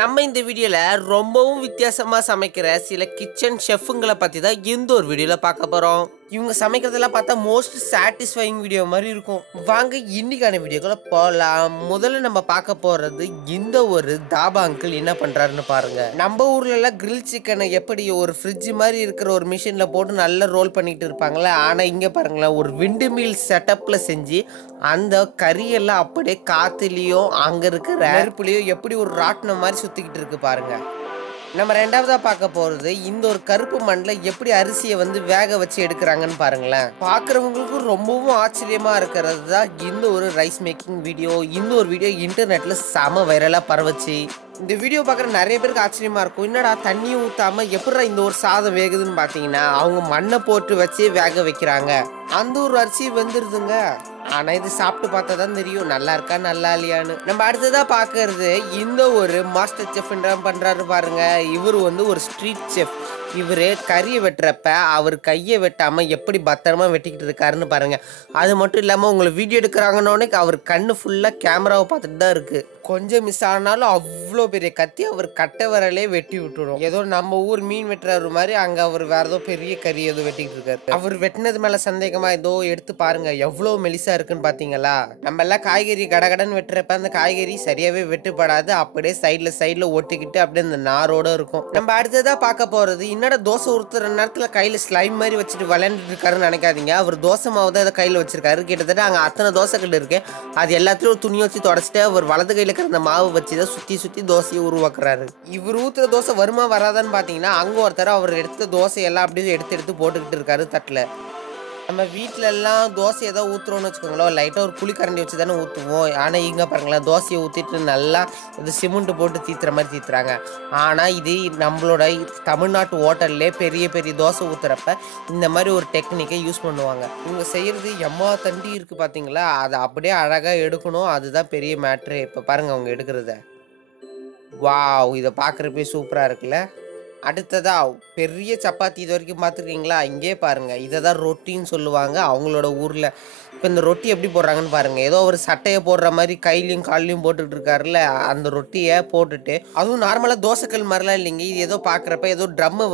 நம்ம இந்த வீடியோல ரொம்பவும் வித்தியாசமா சமைக்கிற சில கிச்சன் ஷெஃப்ங்களை பத்தி தான் இந்த ஒரு வீடியோல பார்க்க போறோம். இவங்க சமைக்கிறதெல்லாம் பார்த்தா மோஸ்ட் சாட்டிஸ்ஃபைங் வீடியோ மாதிரி இருக்கும். வாங்க இன்னைக்கான வீடியோக்குள்ள போகலாம். முதல்ல நம்ம பார்க்க போறது இந்த ஒரு தாபா அங்கிள் என்ன பண்றாருன்னு பாருங்க. நம்ம ஊர்ல எல்லாம் கிரில் சிக்கனை எப்படி ஒரு ஃப்ரிட்ஜ் மாதிரி இருக்கிற ஒரு மிஷின்ல போட்டு நல்லா ரோல் பண்ணிட்டு இருப்பாங்களே, ஆனா இங்க பாருங்களேன், ஒரு விண்டு மீல் செட்டப்ல செஞ்சு அந்த கறியெல்லாம் அப்படியே காத்துலயும் அங்க இருக்கிற நெருப்புலயும் எப்படி ஒரு ராட்டினம் மாதிரி சுத்திக்கிட்டு இருக்கு பாருங்க. நம்ம ரெண்டாவதா பார்க்க போறது இந்த ஒரு கருப்பு மண்ணில் எப்படி அரிசியை வேக வச்சு எடுக்கிறாங்கன்னு பாருங்களேன். பார்க்குறவங்களுக்கு ரொம்பவும் ஆச்சரியமா இருக்கிறது தான் இந்த ஒரு ரைஸ் மேக்கிங் வீடியோ. இந்த ஒரு வீடியோ இன்டர்நெட்ல செம வைரலா பரவச்சு. இந்த வீடியோ பார்க்குற நிறைய பேருக்கு ஆச்சரியமா இருக்கும், என்னடா தண்ணியை ஊற்றாம எப்படா இந்த ஒரு சாதம் வேகுதுன்னு பார்த்தீங்கன்னா, அவங்க மண்ணை போட்டு வச்சு வேக வைக்கிறாங்க. அந்த ஒரு அரிசி வெந்துருதுங்க. ஆனா இது சாப்பிட்டு பார்த்தா தான் தெரியும் நல்லா இருக்கா நல்லா இல்லையான்னு. நம்ம அடுத்ததா பாக்குறது இந்த ஒரு மாஸ்டர் செஃப் பண்றாரு பாருங்க. இவர் ஒரு ஸ்ட்ரீட் செஃப். இவரு கறியை வெட்டுறப்ப அவர் கையை வெட்டாம எப்படி பத்திரமா வெட்டிக்கிட்டு இருக்காருன்னு பாருங்க. அது மட்டும் இல்லாம உங்களை வீடியோ எடுக்கிறாங்கன்னு அவர் கண்ணு ஃபுல்லா கேமராவை பார்த்துட்டு தான் இருக்கு. கொஞ்சம் மிஸ் ஆனாலும் அவ்வளோ பெரிய கத்தி அவர் கட்டை விரலே வெட்டி விட்டுடும். ஏதோ நம்ம ஊர் மீன் வெட்டுறாரு மாதிரி அங்க அவர் வேற ஏதோ பெரிய கறி ஏதோ வெட்டிக்கிட்டு இருக்காரு. அவர் வெட்டினது மேல சந்தேகமா ஏதோ எடுத்து பாருங்க எவ்வளவு மெலிசா இருக்குன்னு பாத்தீங்களா. நம்ம எல்லாம் காய்கறி கடகடன்னு வெட்டுறப்ப அந்த காய்கறி சரியாவே வெட்டுப்படாது, அப்படியே சைட்ல ஒட்டிக்கிட்டு அப்படியே அந்த நாரோட இருக்கும். நம்ம அடுத்ததா பார்க்க போறது, என்னடா தோசை ஊத்துற நேரத்துல கையில ஸ்லைம் மாதிரி வச்சுட்டு விளையாண்டுட்டு இருக்காருன்னு நினைக்காதீங்க. அவர் தோசை மாவு தான் கையில வச்சிருக்காரு. கிட்டத்தட்ட அங்க அத்தனை தோசைகள் இருக்கு. அது எல்லாத்தையும் ஒரு துணி வச்சு தொடச்சிட்டு அவர் வலது கையில அந்த மாவு வச்சுதான் சுத்தி தோசையை உருவாக்குறாரு. இவர் ஊத்துற தோசை வருமா வராதான்னு பாத்தீங்கன்னா, அங்க ஒருத்தர் அவர் எடுத்த தோசையெல்லாம் அப்படியே எடுத்து போட்டுக்கிட்டு இருக்காரு தட்டுல. நம்ம வீட்டில எல்லாம் தோசை ஏதாவது ஊற்றுறோம்னு வச்சுக்கோங்களேன், லைட்டாக ஒரு புளி கரண்டி வச்சு தானே ஊற்றுவோம். ஆனால் இங்கே பாருங்களேன், தோசையை ஊற்றிட்டு நல்லா இது சிமெண்ட் போட்டு தீத்துற மாதிரி தீத்துறாங்க. ஆனால் இது நம்மளோட தமிழ்நாட்டு ஹோட்டல்லே பெரிய பெரிய தோசை ஊற்றுறப்ப இந்த மாதிரி ஒரு டெக்னிக்கை யூஸ் பண்ணுவாங்க. இவங்க செய்கிறது எம்மா தண்டி இருக்குது பார்த்தீங்களா, அதை அப்படியே அழகாக எடுக்கணும். அதுதான் பெரிய மேட்ரு. இப்போ பாருங்கள் அவங்க எடுக்கிறத. வாவ், இதை பார்க்குறப்பே சூப்பராக இருக்குல்ல. அடுத்ததா பெரிய சப்பாத்தி இது வரைக்கும் பார்த்துருக்கீங்களா? இங்கே பாருங்க, இதை தான் ரொட்டின்னு சொல்லுவாங்க அவங்களோட ஊரில். இப்போ இந்த ரொட்டி எப்படி போடுறாங்கன்னு பாருங்க. ஏதோ ஒரு சட்டையை போடுற மாதிரி கையிலையும் கால்லையும் போட்டுக்கிட்டு இருக்காருல்ல, அந்த ரொட்டியை போட்டுட்டு, அதுவும் நார்மலாக தோசைக்கல் மாதிரிலாம் இல்லைங்க. இது ஏதோ பார்க்குறப்ப ஏதோ ட்ரம்மை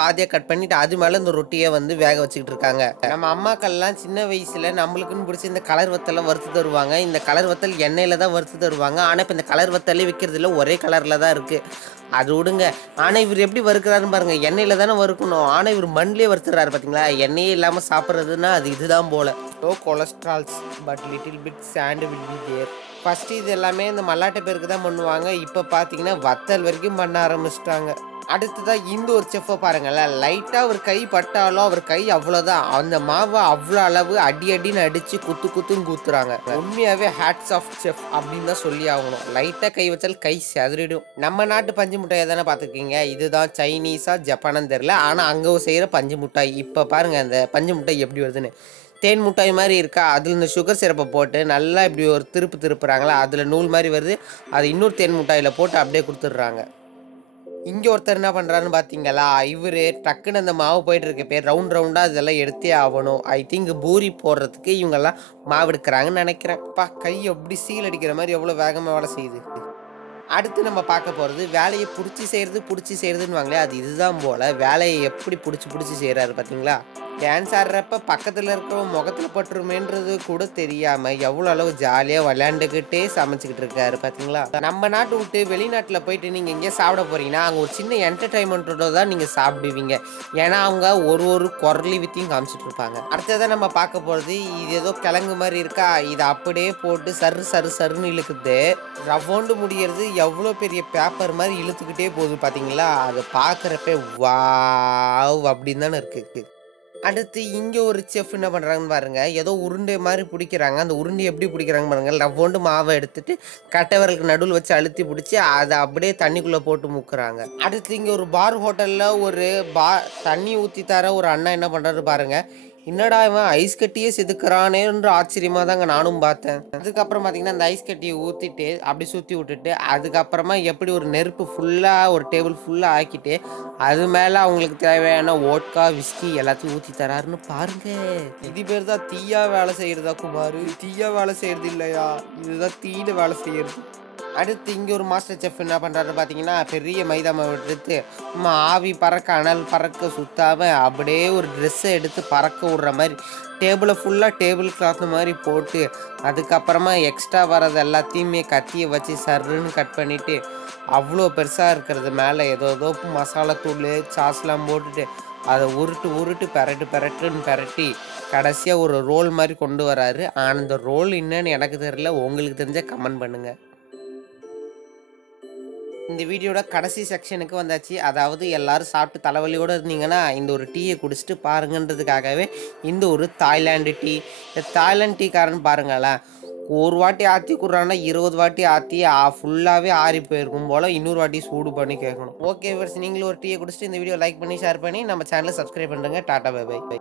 பாதியாக கட் பண்ணிட்டு அது மேலே இந்த ரொட்டியை வேக வச்சுக்கிட்டு இருக்காங்க. நம்ம அம்மாக்கள்லாம் சின்ன வயசில் நம்மளுக்குன்னு பிடிச்சி இந்த கலர் வத்தலை வறுத்து தருவாங்க. இந்த கலர் வத்தல் எண்ணெயில் தான் வறுத்து தருவாங்க. ஆனால் இப்போ இந்த கலர் வத்தலே விற்கிறதுல ஒரே கலரில் தான் இருக்குது. அது விடுங்க. ஆனால் இவர் எப்படி வறுக்கிறாருன்னு பாருங்க. எண்ணெயில் தானே வறுக்கணும், ஆனால் இவர் மண்ணிலே வறுத்துறாரு பார்த்தீங்களா. எண்ணெயே இல்லாமல் சாப்பிட்றதுன்னா அது இதுதான் போல. Low cholesterols but little bit sand will be there. First இது எல்லாமே இந்த மல்லாட்டை பேருக்கு தான் பண்ணுவாங்க. இப்போ பார்த்தீங்கன்னா வத்தல் வரைக்கும் பண்ண ஆரம்பிச்சிட்டாங்க. அடுத்ததான் இந்த ஒரு செஃப்பை பாருங்களேன். லைட்டாக அவர் கை பட்டாலும் அவர் கை அவ்வளோதான், அந்த மாவை அவ்வளோ அளவு அடின்னு அடித்து குத்துன்னு குத்துறாங்க. உண்மையாகவே ஹேட்ஸ் ஆஃப் செஃப் அப்படின்னு தான் சொல்லி ஆகணும். லைட்டாக கை வச்சால் கை செதறிடும். நம்ம நாட்டு பஞ்சு மிட்டாயை தானே பார்த்துருக்கீங்க. இதுதான் சைனீஸா ஜப்பானான்னு தெரில, ஆனால் அங்கே செய்கிற பஞ்சு மிட்டாய். இப்போ பாருங்கள் அந்த பஞ்சு மிட்டாய் எப்படி வருதுன்னு. தேன் மிட்டாய் மாதிரி இருக்கா, அதில் இந்த சுகர் சிரப்பை போட்டு நல்லா இப்படி ஒரு திருப்புறாங்களா, அதில் நூல் மாதிரி வருது. அது இன்னொரு தேன் மிட்டாயில் போட்டு அப்படியே கொடுத்துட்றாங்க. இங்கே ஒருத்தர் என்ன பண்ணுறாருன்னு பார்த்தீங்களா, இவர் டக்குன்னு அந்த மாவு போயிட்டு இருக்க பேர் ரவுண்டாக இதெல்லாம் எடுத்தே ஆகணும். ஐ திங்க் பூரி போடுறதுக்கு இவங்கெல்லாம் மாவு எடுக்கிறாங்கன்னு நினைக்கிறேன். கை எப்படி சீல் அடிக்கிற மாதிரி எவ்வளோ வேகமாக வேலை செய்யுது. அடுத்து நம்ம பார்க்க போகிறது வேலையை பிடிச்சி செய்கிறதுன்னு வாங்களே, அது இதுதான் போல். வேலையை எப்படி பிடிச்சி செய்கிறாரு பார்த்தீங்களா. டான்ஸ் ஆடுறப்ப பக்கத்தில் இருக்கிறவங்க முகத்தில் பட்டுருமேன்றது கூட தெரியாமல் எவ்வளோ அளவு ஜாலியாக விளையாண்டுக்கிட்டே சமைச்சிக்கிட்டு இருக்காரு பார்த்தீங்களா. நம்ம நாட்டு விட்டு வெளிநாட்டில் போயிட்டு நீங்கள் எங்கேயா சாப்பிட போகிறீங்கன்னா அங்கே ஒரு சின்ன என்டர்டைன்மெண்ட்டோட தான் நீங்கள் சாப்பிடுவீங்க. ஏன்னா அவங்க ஒரு குரலி வித்தையும் காமிச்சிட்டு இருப்பாங்க. அடுத்ததான் நம்ம பார்க்க போகிறது, இது ஏதோ கிழங்கு மாதிரி இருக்கா, இதை அப்படியே போட்டு சருன்னு இழுக்குது. ரவோண்டு முடிகிறது எவ்வளோ பெரிய பேப்பர் மாதிரி இழுத்துக்கிட்டே போகுது பார்த்தீங்களா. அதை பார்க்குறப்ப வாவ் அப்படின்னு தானே இருக்குது. அடுத்து இங்கே ஒரு செஃப் என்ன பண்ணுறாங்கன்னு பாருங்கள். ஏதோ உருண்டை மாதிரி பிடிக்கிறாங்க. அந்த உருண்டை எப்படி பிடிக்கிறாங்க பாருங்கள். ரவ்வோண்டு மாவை எடுத்துட்டு கட்டை விரலுக்கு நடுவில் வச்சு அழுத்தி பிடிச்சி அதை அப்படியே தண்ணிக்குள்ளே போட்டு முக்குறாங்க. அடுத்து இங்கே ஒரு பார் ஹோட்டலில் ஒரு தண்ணி ஊற்றி தர ஒரு அண்ணா என்ன பண்ணுறாரு பாருங்கள். என்னடா இவன் ஐஸ் கட்டியே செதுக்குறானேன்ற ஆச்சரியமாக தாங்க நானும் பார்த்தேன். அதுக்கப்புறம் பார்த்தீங்கன்னா அந்த ஐஸ் கட்டியை ஊற்றிட்டு அப்படி சுற்றி விட்டுட்டு அதுக்கப்புறமா எப்படி ஒரு நெருப்பு ஃபுல்லாக ஒரு டேபிள் ஃபுல்லாக ஆக்கிட்டு அது மேலே அவங்களுக்கு தேவையான ஓட்கா விஸ்கி எல்லாத்தையும் ஊற்றி தராருன்னு பாருங்க. இது பேர் தான் தீயா வேலை செய்கிறதா குமார். தீயா வேலை செய்கிறது இல்லையா, இதுதான் தீயில வேலை செய்கிறது. அடுத்து இங்கே ஒரு மாஸ்டர் செஃப் என்ன பண்ணுறாரு பார்த்தீங்கன்னா, பெரிய மைதா மாவு எடுத்து ஆவி பறக்க அனல் பறக்க சுத்தாமல் அப்படியே ஒரு ட்ரெஸ்ஸை எடுத்து பறக்க விட்ற மாதிரி டேபிளை ஃபுல்லாக டேபிள் கிளாத் மாதிரி போட்டு அதுக்கப்புறமா எக்ஸ்ட்ரா வர்றது எல்லாத்தையுமே கத்தியை வச்சு சர்ருன்னு கட் பண்ணிவிட்டு அவ்வளோ பெருசாக இருக்கிறது மேலே ஏதோ மசாலா தூள் சாஸ்லாம் போட்டுட்டு அதை உருட்டு பெரட்டுன்னு பெரட்டி கடைசியாக ஒரு ரோல் மாதிரி கொண்டு வராரு. ஆனால் அந்த ரோல் என்னன்னு எனக்கு தெரியல, உங்களுக்கு தெரிஞ்ச கமெண்ட் பண்ணுங்கள். இந்த வீடியோட கடைசி செக்ஷனுக்கு வந்தாச்சு. அதாவது எல்லாரும் சாப்பிட்டு தலைவலியோடு இருந்தீங்கன்னா இந்த ஒரு டீயை குடிச்சிட்டு பாருங்கன்றதுக்காகவே இந்த ஒரு தாய்லாண்டு டீ. இந்த தாய்லாந்து டீக்காரன் பாருங்களேன், ஒரு வாட்டி ஆற்றி கொடுறான்னா 20 வாட்டி ஆற்றி ஃபுல்லாகவே ஆறி போயிருக்கும் போல் இன்னொரு வாட்டி சூடு பண்ணி கேட்கணும். ஓகே ஃப்ரெண்ட்ஸ், நீங்களும் ஒரு டீயை குடிச்சிட்டு இந்த வீடியோ லைக் பண்ணி ஷேர் பண்ணி நம்ம சேனலை சப்ஸ்கிரைப் பண்ணுறேங்க. Tata bye by.